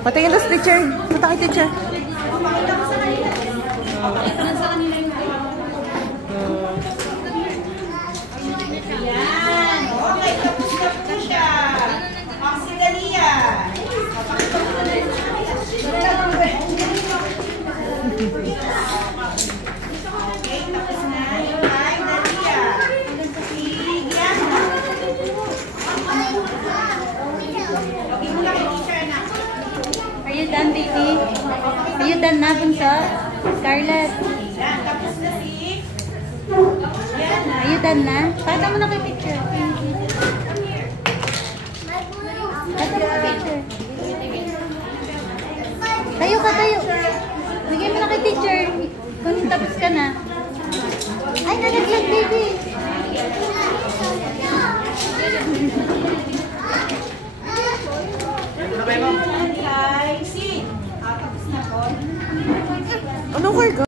Patingin na sa teacher. Punta kay teacher. Yan. Okay, tapos na po siya. Ang Dalia. Okay, tapos na. Yung kay Dalia. Yan. Okay, mula kay teacher na. Are you done, baby? Are you done na, Bunso? Scarlett? Yan, tapos na si... Yan. Are you done na? Pata mo na kay picture. Pata mo kay picture. Tayo ka, tayo. Bigay mo na kay teacher. Kung tapos ka na. Ay, nalaglag, baby. Ay, si. Tapos na po. Anong work?